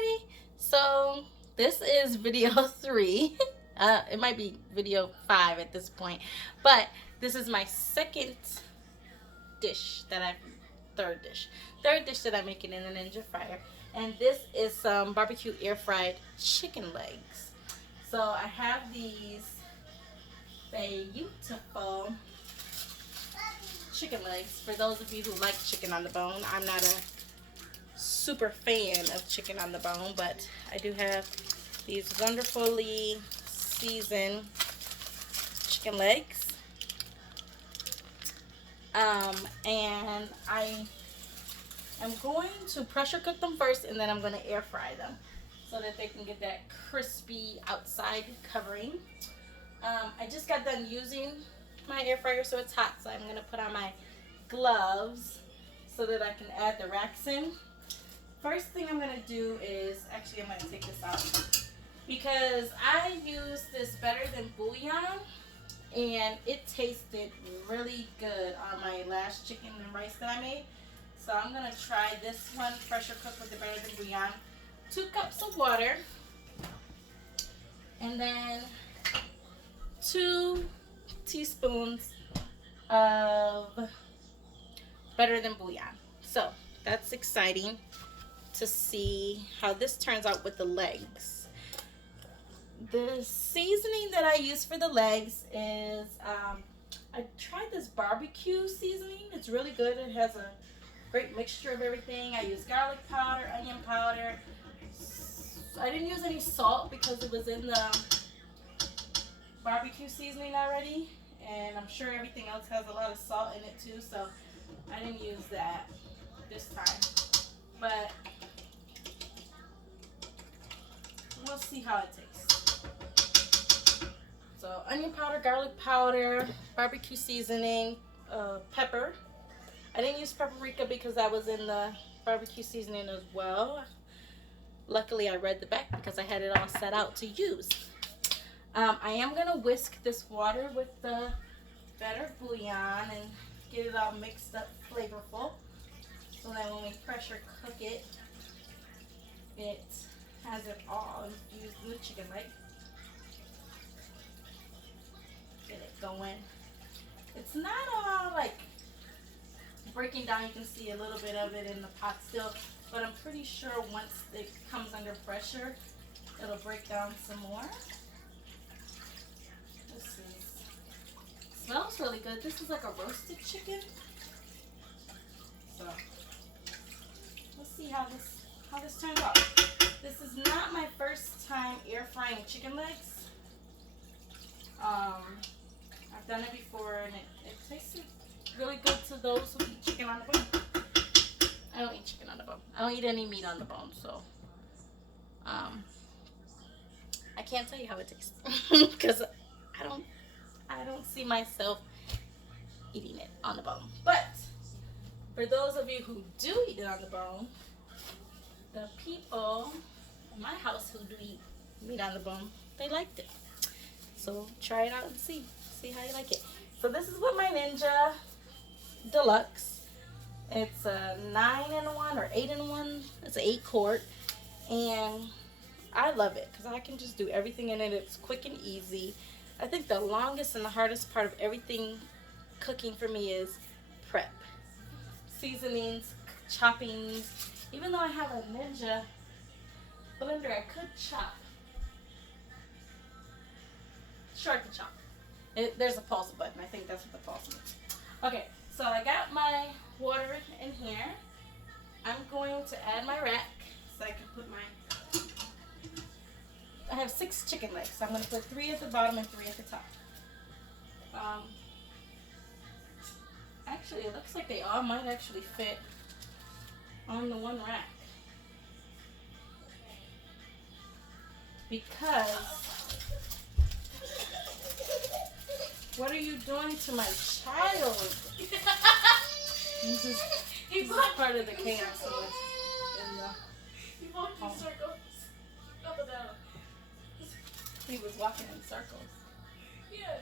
everybody. So this is video 3. It might be video 5 at this point, but this is my dish that I third dish that I'm making in the Ninja fryer, and this is some barbecue air fried chicken legs. So I have these beautiful chicken legs. For those of you who like chicken on the bone, I'm not a super fan of chicken on the bone, but I do have these wonderfully seasoned chicken legs. And I am going to pressure cook them first, and then I'm going to air fry them so that they can get that crispy outside covering. I just got done using my air fryer, so it's hot, so I'm going to put on my gloves so that I can add the racks in. First thing I'm going to do is, actually I'm going to take this out because I used this Better Than Bouillon, and it tasted really good on my last chicken and rice that I made. So I'm going to try this one, pressure cook with the Better Than Bouillon. 2 cups of water, and then 2 teaspoons of Better Than Bouillon. So that's exciting to see how this turns out with the legs. The seasoning that I use for the legs is, I tried this barbecue seasoning. It's really good. It has a great mixture of everything. I use garlic powder, onion powder. I didn't use any salt because it was in the barbecue seasoning already, and I'm sure everything else has a lot of salt in it too, so I didn't use that this time. But we'll see how it tastes. So onion powder, garlic powder, barbecue seasoning, pepper. I didn't use paprika because that was in the barbecue seasoning as well. Luckily I read the back because I had it all set out to use. I am going to whisk this water with the Better Bouillon and get it all mixed up flavorful, so that when we pressure cook it, it has it all infused in the chicken leg. Get it going. It's not all like breaking down. You can see a little bit of it in the pot still, but I'm pretty sure once it comes under pressure, it'll break down some more. Smells really good. This is like a roasted chicken. So let's see how this turns out. This is not my first time air frying chicken legs. I've done it before, and it tasted really good to those who eat chicken on the bone. I don't eat chicken on the bone. I don't eat any meat on the bone, so I can't tell you how it tastes because I don't see myself eating it on the bone. But for those of you who do eat it on the bone, the people in my house who do eat meat on the bone, they liked it. So try it out and see how you like it. So this is what my Ninja Deluxe. It's a 9-in-1 or 8-in-1. It's an 8-quart, and I love it because I can just do everything in it. It's quick and easy. I think the longest and the hardest part of everything cooking for me is prep. Seasonings, choppings. Even though I have a Ninja blender, I could chop. Sure, I can chop. There's a pulse button. I think that's what the pulse is. Okay, so I got my water in here. I'm going to add my rack so I can put my... I have 6 chicken legs, so I'm going to put 3 at the bottom and 3 at the top. Actually, it looks like they all might actually fit on the one rack. Because, what are you doing to my child? This is part of the chaos in the He walked in circles. Up and down. He was walking in circles. Yeah.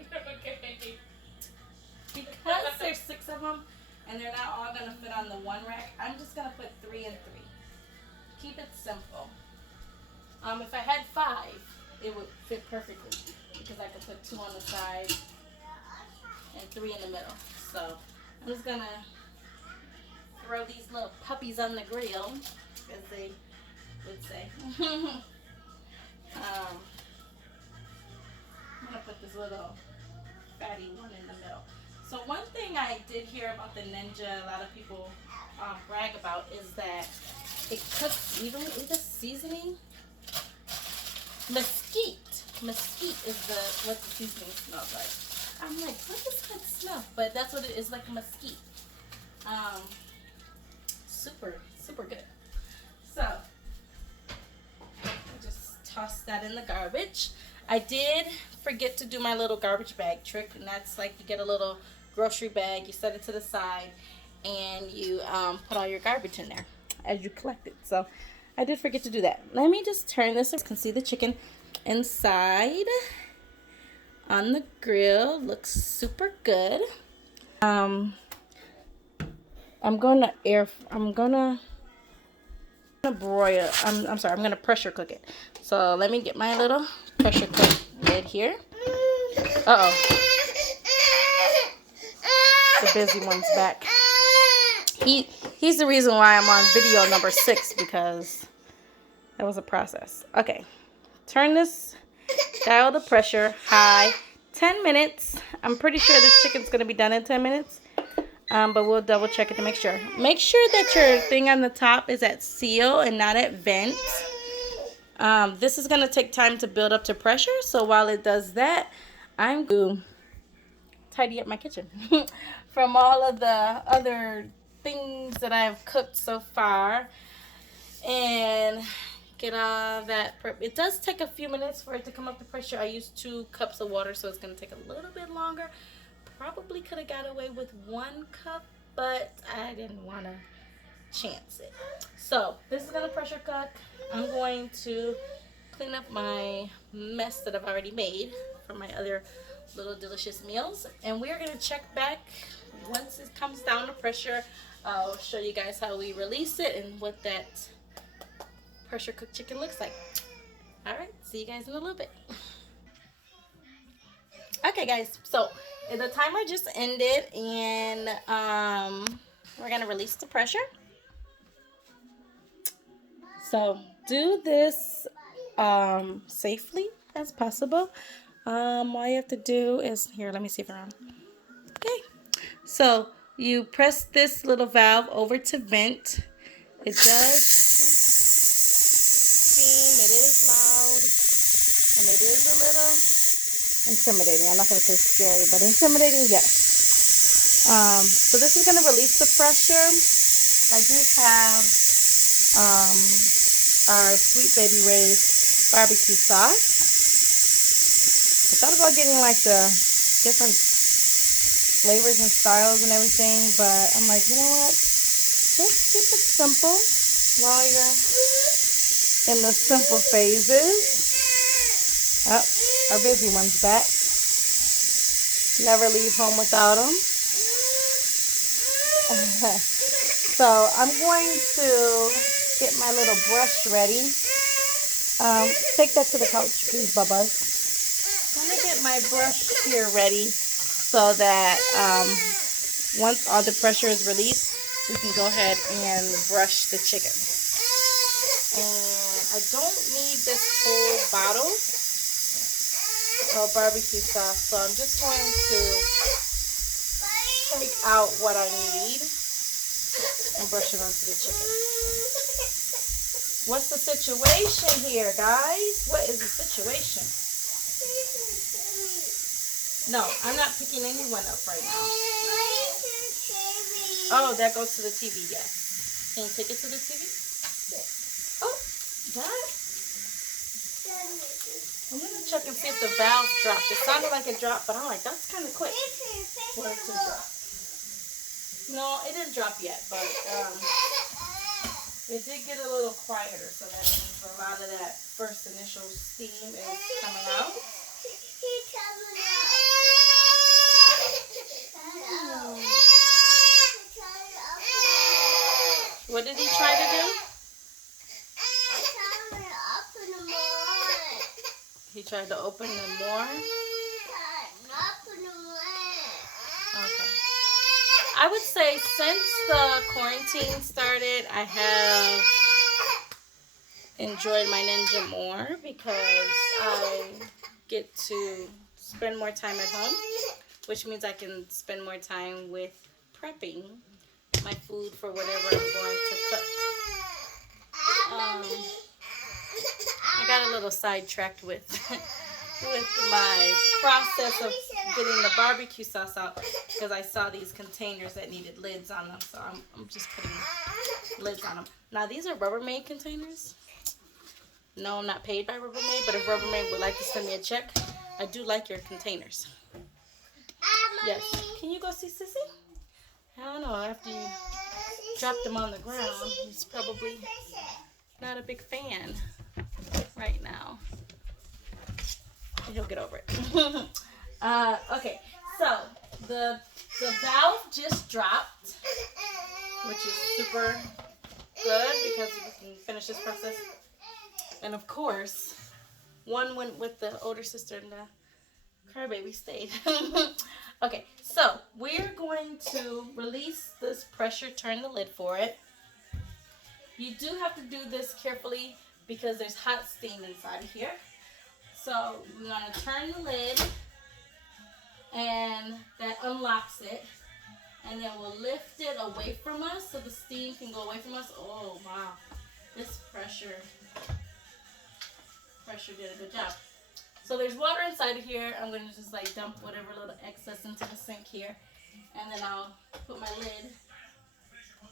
Okay. Because there's 6 of them, and they're not all gonna fit on the one rack. I'm just gonna put 3 and 3. Keep it simple. If I had 5, it would fit perfectly because I could put 2 on the side and 3 in the middle. So I'm just gonna throw these little puppies on the grill, as they would say. I'm gonna put this little fatty one in the middle. So one thing I did hear about the Ninja, a lot of people brag about, is that it cooks evenly. Is the seasoning? Mesquite is what the seasoning smells like. I'm like, what does that smell? But that's what it is, like mesquite. Super good. So I just toss that in the garbage. I did forget to do my little garbage bag trick, and that's like you get a little grocery bag, you set it to the side, and you put all your garbage in there as you collect it. So I did forget to do that. Let me just turn this so you can see the chicken inside on the grill. Looks super good. I'm gonna broil. I'm gonna pressure cook it. So let me get my little pressure cook lid here. Uh-oh. The busy one's back. He's the reason why I'm on video number 6, because that was a process. Okay. Turn this, dial the pressure high, 10 minutes. I'm pretty sure this chicken's going to be done in 10 minutes. But we'll double check it to make sure. Make sure that your thing on the top is at seal and not at vent. This is going to take time to build up to pressure. So while it does that, I'm going to tidy up my kitchen from all of the other things that I've cooked so far. And get all that. It does take a few minutes for it to come up to pressure. I used 2 cups of water, so it's going to take a little bit longer. Probably could have got away with 1 cup, but I didn't want to chance it. So this is going to pressure cook. I'm going to clean up my mess that I've already made from my other little delicious meals, and we're going to check back once it comes down to pressure. I'll show you guys how we release it and what that pressure cooked chicken looks like. All right, see you guys in a little bit. Okay guys, so the timer just ended, and we're gonna release the pressure. So do this safely as possible. All you have to do is, here, let me see if they're on. Okay, so you press this little valve over to vent. It does steam, it is loud, and it is a little intimidating. I'm not going to say scary, but intimidating, yes. So this is going to release the pressure. I do have our Sweet Baby Ray's barbecue sauce. I thought about getting like the different flavors and styles and everything, but I'm like, you know what? Just keep it simple while you're in the simple phases. Oh, our busy one's back. Never leave home without them. So I'm going to get my little brush ready. Take that to the couch, please, Bubba. I'm going to get my brush here ready so that once all the pressure is released, we can go ahead and brush the chicken. And I don't need this whole bottle of barbecue sauce, so I'm just going to take out what I need and brush it onto the chicken. What's the situation here, guys? What is the situation? No, I'm not picking anyone up right now. Oh, that goes to the TV, yes. Can you take it to the TV? Oh, that? I'm going to check and see if the valve dropped. It sounded like it dropped, but I'm like, that's kind of quick for it to drop. No, it didn't drop yet, but it did get a little quieter, so that means a lot of that first initial steam is coming out. did he try to do? He tried to open them more. Okay. I would say since the quarantine started, I have enjoyed my Ninja more because I get to spend more time at home, which means I can spend more time with prepping my food for whatever I'm going to cook. I got a little sidetracked with my process of getting the barbecue sauce out because I saw these containers that needed lids on them, so I'm just putting lids on them. Now these are Rubbermaid containers. No, I'm not paid by Rubbermaid, but if Rubbermaid would like to send me a check, I do like your containers. Yes. Can you go see Sissy? I don't know. After you dropped him on the ground, he's probably not a big fan right now. He'll get over it. Okay, so the valve just dropped, which is super good because we can finish this process. And of course, one went with the older sister and the crybaby stayed. Okay, so we're going to release this pressure, turn the lid for it. You do have to do this carefully because there's hot steam inside of here. So we're going to turn the lid and that unlocks it. And then we'll lift it away from us so the steam can go away from us. Oh, wow. This pressure did a good job. So there's water inside of here. I'm going to just like dump whatever little excess into the sink here. And then I'll put my lid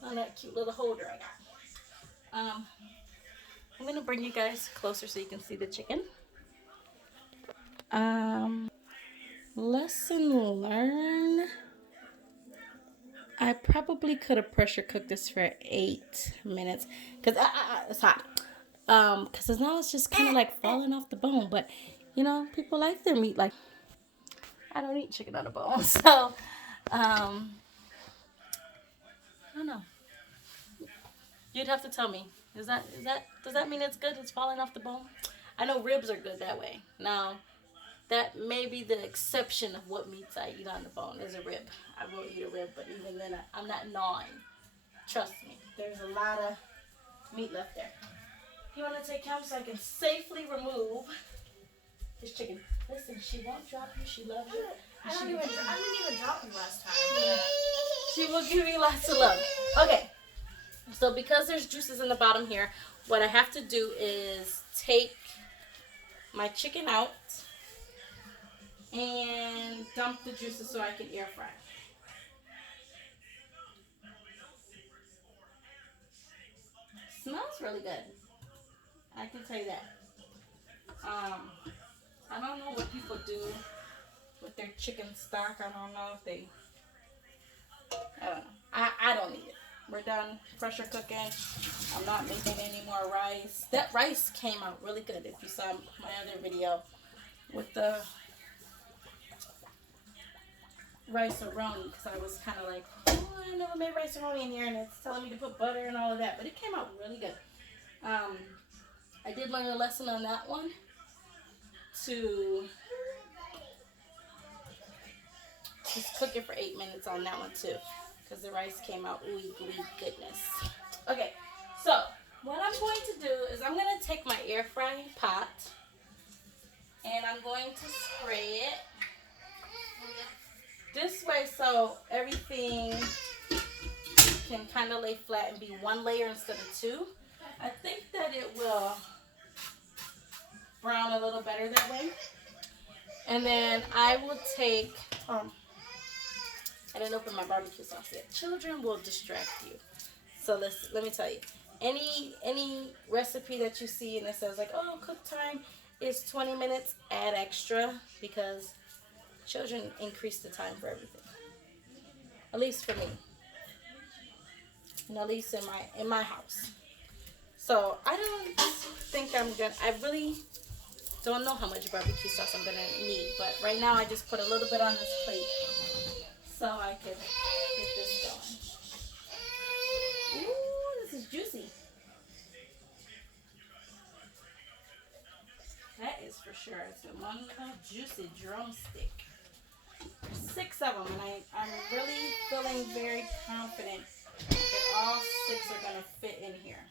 on that cute little holder I got. I'm going to bring you guys closer so you can see the chicken. Lesson learned. I probably could have pressure cooked this for 8 minutes because it's hot. Because now it's just kind of like falling off the bone. But, you know, people like their meat. Like, I don't eat chicken on the bone. So, I don't know. You'd have to tell me. Does that mean it's good? It's falling off the bone? I know ribs are good that way. Now, that may be the exception of what meats I eat on the bone is a rib. I will eat a rib, but even then, I'm not gnawing. Trust me. There's a lot of meat left there. You want to take him so I can safely remove this chicken. Listen, she won't drop you. She loves you. I didn't even drop you last time. Yeah. She will give you lots of love. Okay. So because there's juices in the bottom here, what I have to do is take my chicken out and dump the juices so I can air fry. Smells really good. I can tell you that. I don't know what people do with their chicken stock. I don't know if they... I don't know. I don't need it. We're done pressure cooking. I'm not making any more rice. That rice came out really good. If you saw my other video with the rice-a-roni, because I was kind of like, oh, I never made rice-a-roni in here, and it's telling me to put butter and all of that. But it came out really good. I did learn a lesson on that one to just cook it for 8 minutes on that one too, because the rice came out ooey gooey goodness. Okay, so what I'm going to do is I'm going to take my air frying pot and I'm going to spray it this way so everything can kind of lay flat and be one layer instead of two. I think that it will brown a little better that way. And then I will take, I didn't open my barbecue sauce yet. Children will distract you. So let me tell you, any recipe that you see and it says like, oh, cook time is 20 minutes, add extra because children increase the time for everything. At least for me. And at least in my house. So I don't think I really don't know how much barbecue sauce I'm going to need. But right now I just put a little bit on this plate so I can get this going. Ooh, this is sure. It's one little juicy drumstick. There's 6 of them, and I'm really feeling very confident that all 6 are going to fit in here.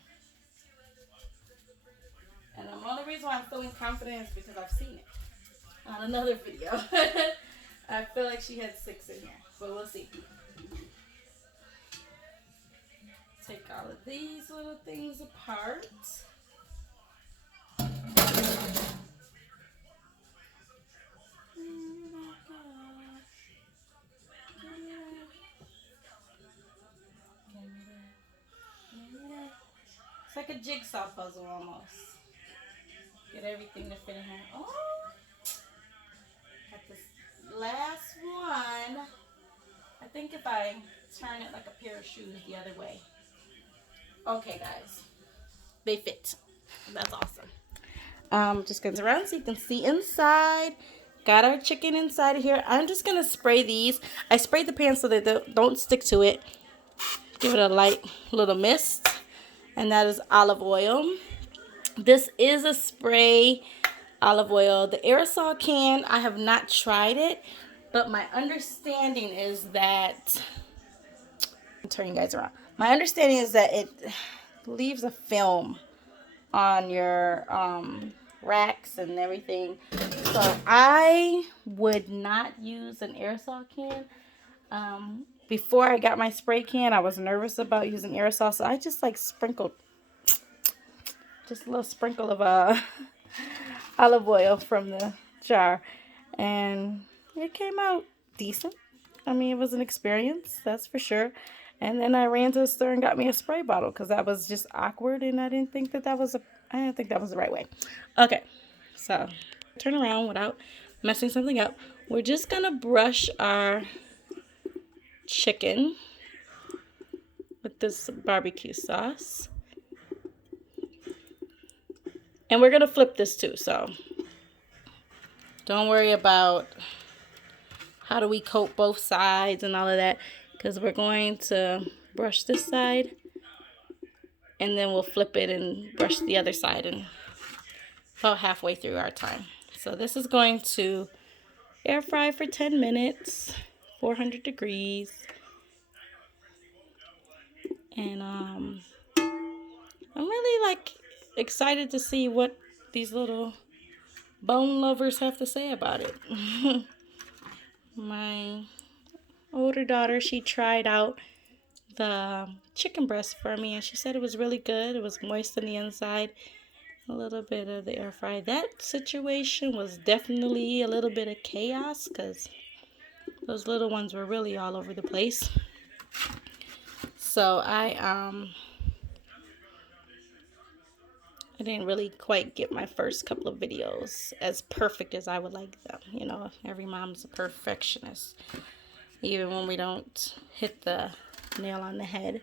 And the only reason why I'm feeling confident is because I've seen it on another video. I feel like she had 6 in here, but we'll see. Take all of these little things apart. It's like a jigsaw puzzle almost. Get everything to fit in here. Oh! Got this last one. I think if I turn it like a pair of shoes the other way. Okay, guys. They fit. That's awesome. Just going around so you can see inside. Got our chicken inside of here. I'm just going to spray these. I sprayed the pan so that they don't stick to it. Give it a light little mist. And that is olive oil. This is a spray olive oil. The aerosol can, I have not tried it. But my understanding is that... I'll turn you guys around. My understanding is that it leaves a film on your racks and everything. So I would not use an aerosol can. Before I got my spray can, I was nervous about using aerosol. So I just like sprinkled just a little sprinkle of olive oil from the jar. And it came out decent. I mean, it was an experience, that's for sure. And then I ran to the store and got me a spray bottle because that was just awkward, and I didn't think that was the right way. Okay, so turn around without messing something up. We're just gonna brush our chicken with this barbecue sauce, and we're gonna flip this too. So don't worry about how do we coat both sides and all of that. Because we're going to brush this side, and then we'll flip it and brush the other side, and about halfway through our time. So this is going to air fry for 10 minutes, 400 degrees. And I'm really excited to see what these little bone lovers have to say about it. My older daughter, she tried out the chicken breast for me, and she said it was really good. It was moist on the inside, a little bit of the air fry. That situation was definitely a little bit of chaos because those little ones were really all over the place. So I didn't really quite get my first couple of videos as perfect as I would like them. You know, every mom's a perfectionist. Even when we don't hit the nail on the head,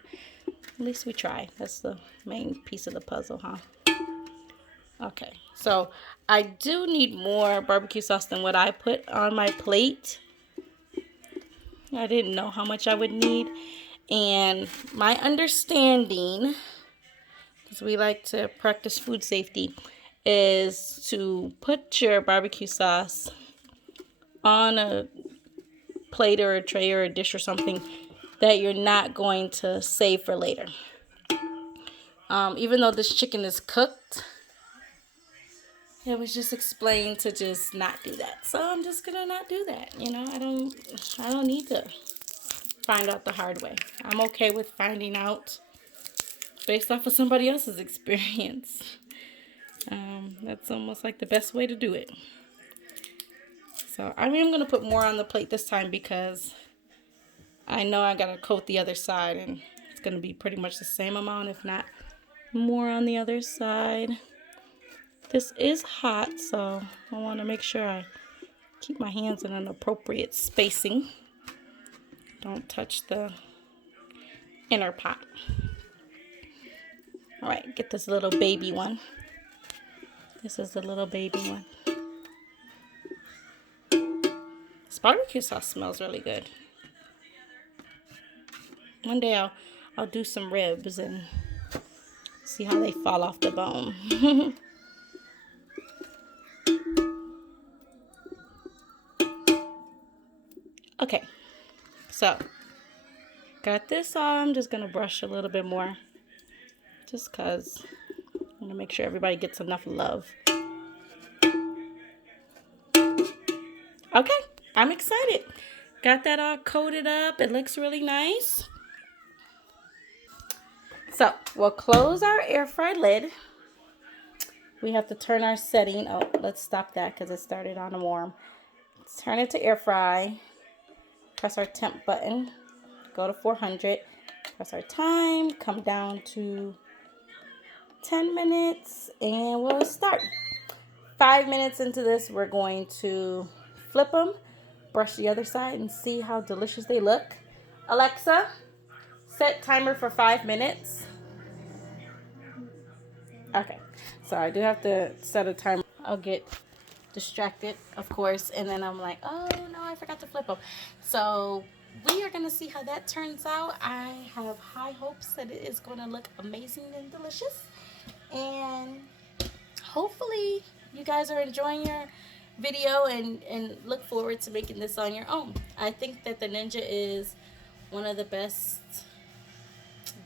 at least we try. That's the main piece of the puzzle, huh? Okay, so I do need more barbecue sauce than what I put on my plate. I didn't know how much I would need. And my understanding, because we like to practice food safety, is to put your barbecue sauce on a plate or a tray or a dish or something that you're not going to save for later. Even though this chicken is cooked, it was just explained to just not do that. So I'm just gonna not do that. You know, I don't need to find out the hard way. I'm okay with finding out based off of somebody else's experience. That's almost like the best way to do it. So I'm going to put more on the plate this time because I know I got to coat the other side, and it's going to be pretty much the same amount, if not more on the other side. This is hot, so I want to make sure I keep my hands in an appropriate spacing. Don't touch the inner pot. All right, get this little baby one. This is the little baby one. This barbecue sauce smells really good. One day I'll do some ribs and see how they fall off the bone. Okay, so got this on. I'm just gonna brush a little bit more, just cause I want to make sure everybody gets enough love. Okay, I'm excited. Got that all coated up. It looks really nice. So we'll close our air fry lid. We have to turn our setting. Oh, let's stop that because it started on a warm. Let's turn it to air fry. Press our temp button. Go to 400. Press our time. Come down to 10 minutes and we'll start. 5 minutes into this, we're going to flip them, brush the other side, and see how delicious they look. Alexa, set timer for 5 minutes. Okay, so I do have to set a timer. I'll get distracted, of course, and then I'm like, oh no, I forgot to flip them. So we are going to see how that turns out. I have high hopes that it is going to look amazing and delicious. And hopefully you guys are enjoying your video and look forward to making this on your own. I think that the Ninja is one of the best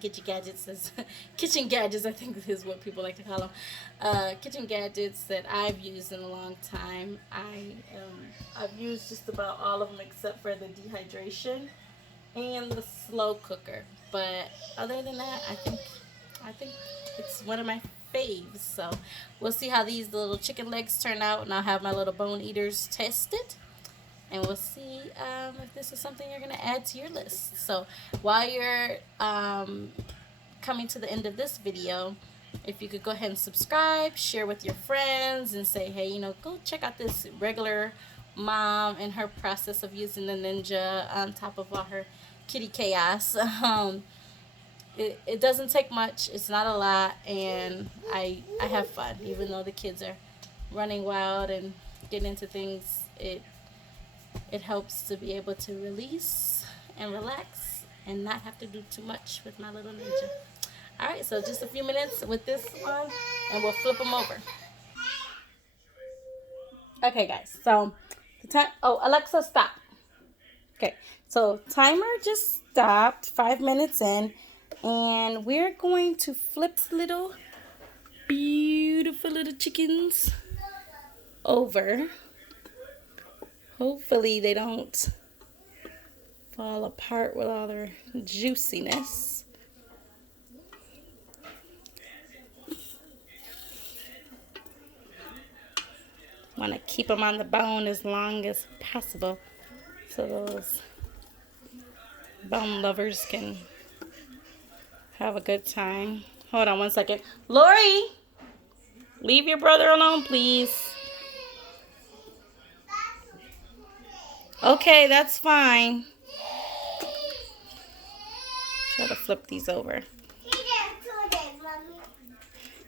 kitchen gadgets, I think is what people like to call them. Kitchen gadgets that I've used in a long time. I've used just about all of them except for the dehydration and the slow cooker. But other than that, I think it's one of my faves. So we'll see how these little chicken legs turn out, and I'll have my little bone eaters test it, and we'll see if this is something you're gonna add to your list. So while you're coming to the end of this video, if you could go ahead and subscribe, share with your friends, and say, hey, go check out this regular mom and her process of using the Ninja on top of all her kitty chaos. It doesn't take much. It's not a lot, and I have fun. Even though the kids are running wild and getting into things, it helps to be able to release and relax and not have to do too much with my little Ninja. All right, so just a few minutes with this one, and we'll flip them over. Okay, guys. So the time. Oh, Alexa, stop. Okay, so timer just stopped. 5 minutes in. And we're going to flip little beautiful little chickens over. Hopefully they don't fall apart with all their juiciness. Want to keep them on the bone as long as possible so those bone lovers can have a good time. Hold on 1 second. Lori, leave your brother alone, please. Okay, that's fine. Try to flip these over.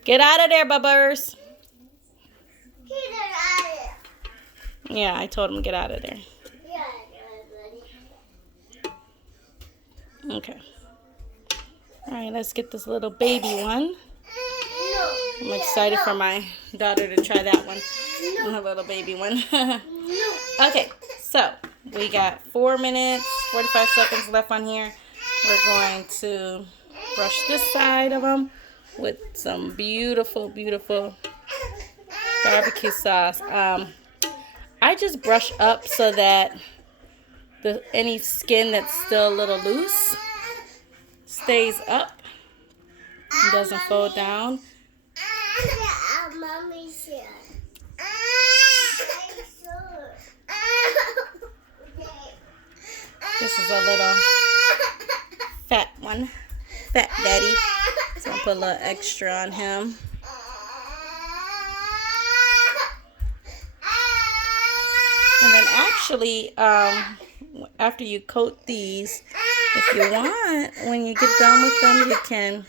Get out of there, bubbers. Yeah, I told him to get out of there. Okay. All right, let's get this little baby one. I'm excited for my daughter to try that one. The little baby one. Okay, so we got 4 minutes, 45 seconds left on here. We're going to brush this side of them with some beautiful, beautiful barbecue sauce. I just brush up so that any skin that's still a little loose stays up and doesn't fold down. This is a little fat one, fat daddy. So I'll put a little extra on him. And then actually, after you coat these, if you want, when you get done with them, you can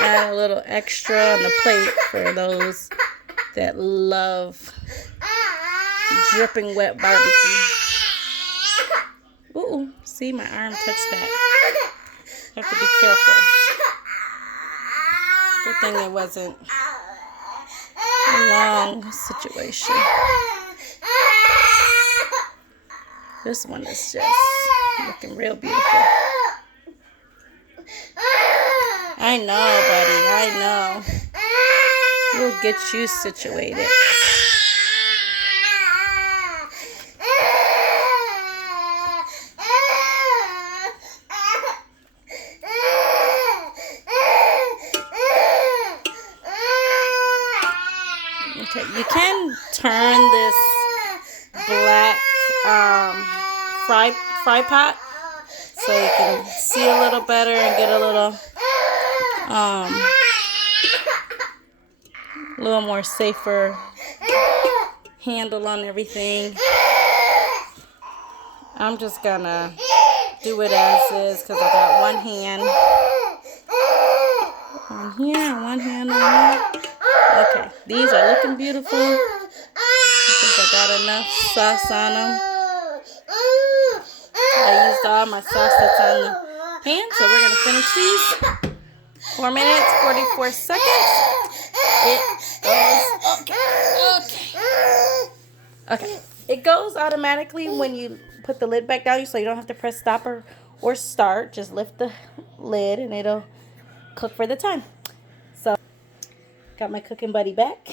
add a little extra on the plate for those that love dripping wet barbecue. Ooh, see, my arm touched that. Have to be careful. Good thing it wasn't a long situation. This one is just looking real beautiful. I know, buddy. I know. We'll get you situated. Okay, you can turn this black fry pot so you can see a little better and get a little more safer handle on everything. I'm just gonna do it as is because I got one hand on here and one hand on there. Okay, these are looking beautiful. I think I got enough sauce on them. I used all my sauce that's on the pan, so we're gonna finish these. 4 minutes, 44 seconds. It goes. Okay. It goes automatically when you put the lid back down, so you don't have to press stop or start. Just lift the lid and it'll cook for the time. So, got my cooking buddy back.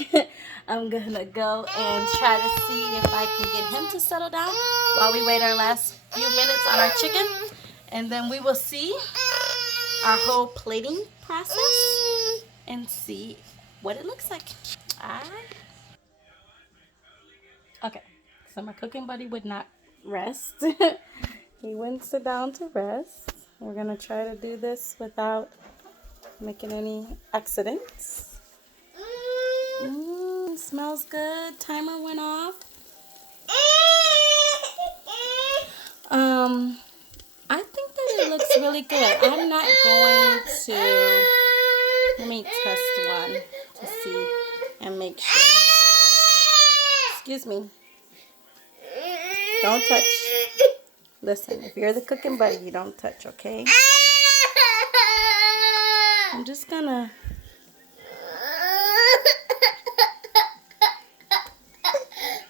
I'm gonna go and try to see if I can get him to settle down while we wait our last few minutes on our chicken, and then we will see our whole plating process and see what it looks like. Alright. Okay, so my cooking buddy would not rest. He wouldn't sit down to rest. We're gonna try to do this without making any accidents. Smells good. Timer went off. I think that it looks really good. I'm not going to, let me test one to see and make sure. Excuse me. Don't touch. Listen, if you're the cooking buddy, you don't touch, okay? I'm just gonna.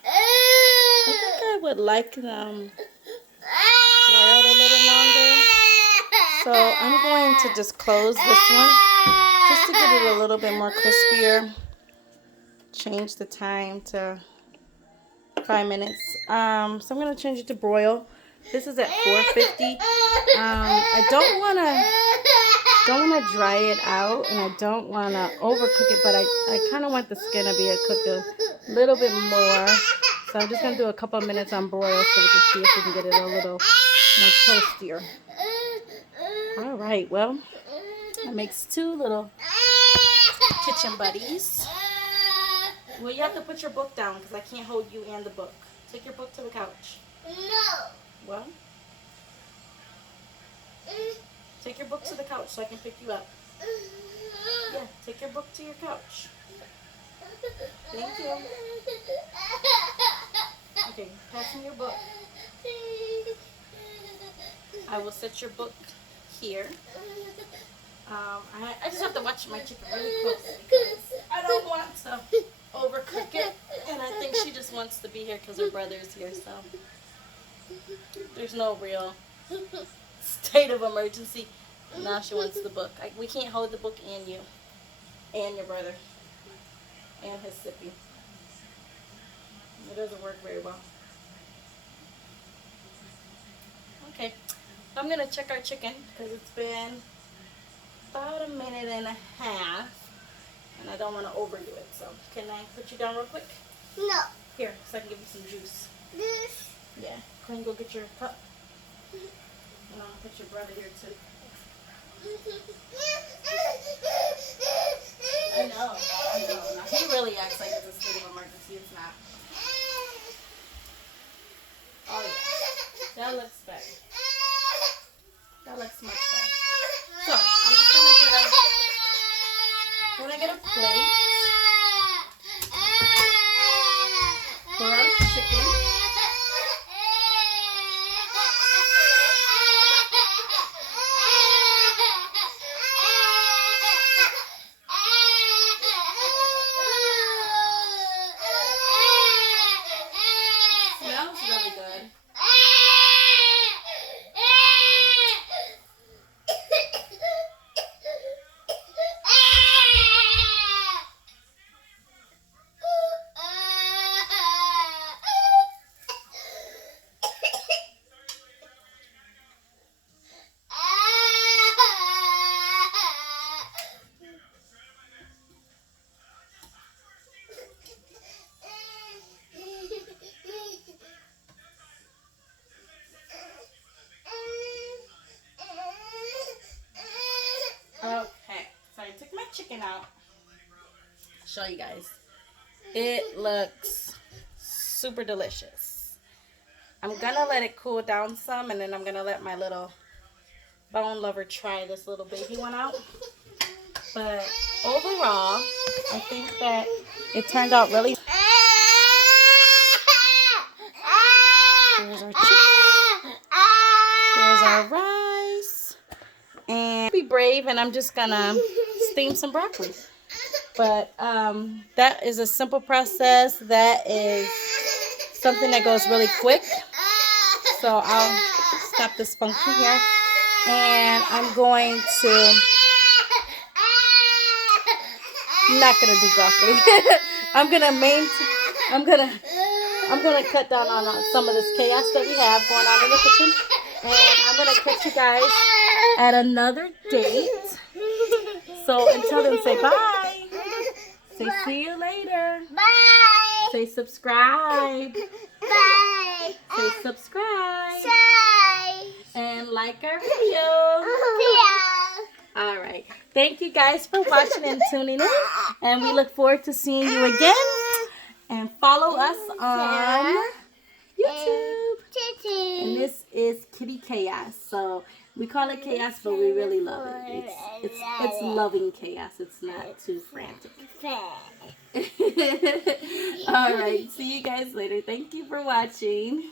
I think I would like them broiled a little longer. So I'm going to just close this one just to get it a little bit more crispier. Change the time to 5 minutes. So I'm going to change it to broil. This is at 450. I don't want to dry it out, and I don't want to overcook it, but I kind of want the skin to be cooked a little bit more. So I'm just going to do a couple of minutes on broil so we can see if we can get it a little more toastier. All right, well, that makes 2 little kitchen buddies. Well, you have to put your book down because I can't hold you and the book. Take your book to the couch. No. Well, take your book to the couch so I can pick you up. Yeah, take your book to your couch. Thank you. Okay, pass me your book. I will set your book here. I just have to watch my chicken really close because I don't want to overcook it, and I think she just wants to be here because her brother's here, so there's no real state of emergency. Now she wants the book. We can't hold the book and you and your brother and his sippy. It doesn't work very well. Okay, I'm gonna check our chicken because it's been about a minute and a half, and I don't want to overdo it. So can I put you down real quick? No. Here, so I can give you some juice. This. Yeah. Can you go get your cup? And I'll put your brother here too. I know. Now, he really acts like it's a state of emergency. It's not. Oh yeah. That looks better. That looks much better. So I'm just gonna get a plate for our chicken. Smells really good. came out. Show you guys. It looks super delicious. I'm gonna let it cool down some, and then I'm gonna let my little bone lover try this little baby one out. But overall, I think that it turned out really. Here's our chicken. Here's our rice. And be brave, and I'm just gonna steam some broccoli. But that is a simple process. That is something that goes really quick. So I'll stop this function here. And I'm going to, I'm not going to do broccoli. I'm going to cut down on some of this chaos that we have going on in the kitchen. And I'm going to catch you guys at another date. So until then, say bye. Say see you later. Bye. Say subscribe. Bye. Say subscribe. Bye. And like our video. All right. Thank you guys for watching and tuning in. And we look forward to seeing you again. And follow us on YouTube. And this is Kitty Chaos. So we call it chaos, but we really love it. It's loving chaos. It's not too frantic. All right. See you guys later. Thank you for watching.